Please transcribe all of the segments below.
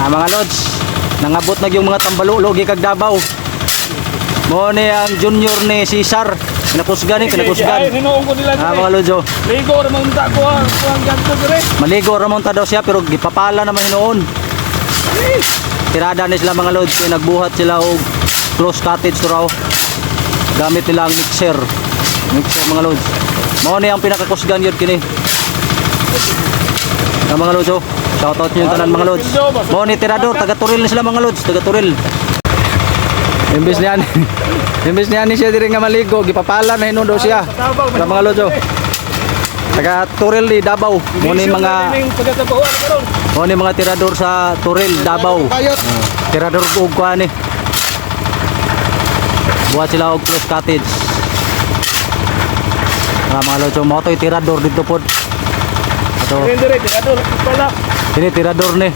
Mga lods, nangabot na yung mga tambalulo gikag Davao. Mo ni ang junior ni Cesar, kinakusgan. Mga lods, oh. Ligo ramon ta ko ang ganto dire. Maligo ramon ta daw siya pero gipapala naman hinuon. Tirada ni sila mga lods, kaya nagbuhat sila og close cottage to raw. Gamit nila ang mixer mga lods. Mo ni ang pinakakusgan yun kini. Mga lods, oh. Shoutout nyo yung tanan mga lods. Mo ni tirador, taga-Turil na sila mga lods, taga-Turil. Imbis niyan ni siya diri nga maligo, gipapala na hinuon daw siya. Sa mga lods, oh. Taga-Turil ni Davao. Mo ni mga tirador sa Turil, Davao. Tirador og kuan ni. Buhat sila og close cottage. Mga lods, mo to tirador dito pod. Ato. Dire tirador pala. Ini tirador ni.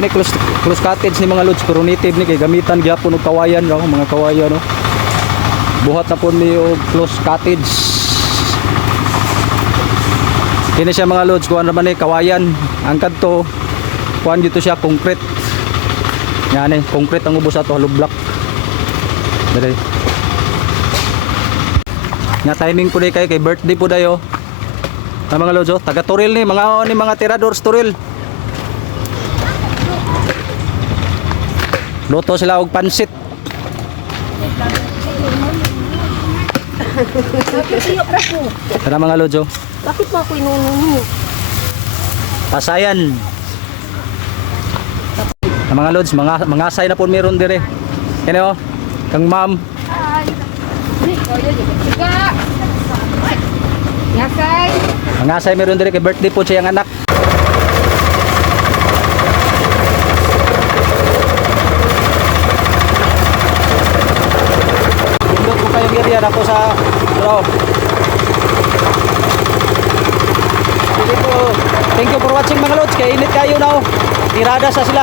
Ini close cottage ni mga lods, pero native ni kay gamitan gyapon og kawayan raw, mga kawayan no. Buhat na po ni og close cottage. Kini siya mga lods, kuan naman ni kawayan. Ang kadto kuan dito siya concrete. Yan eh, concrete ang ubos ato, hollow block. Dali. Nga timing po kay birthday po dayo. Mga lods, oh, taga Turil ni mga tirador Turil. Luto sila og pansit. Tara mga lods, oh. Bakit mo ako inunong? Pasayan. Mga lods, mga asay na po meron dire. Kani oh, kang ma'am. Yasay. Mga asay meron dire kay birthday po siya ang anak. Pindot ko kayong area na po sa bro. Thank you for watching mga lods. Kay init kayo na oh. Tirada sa sila.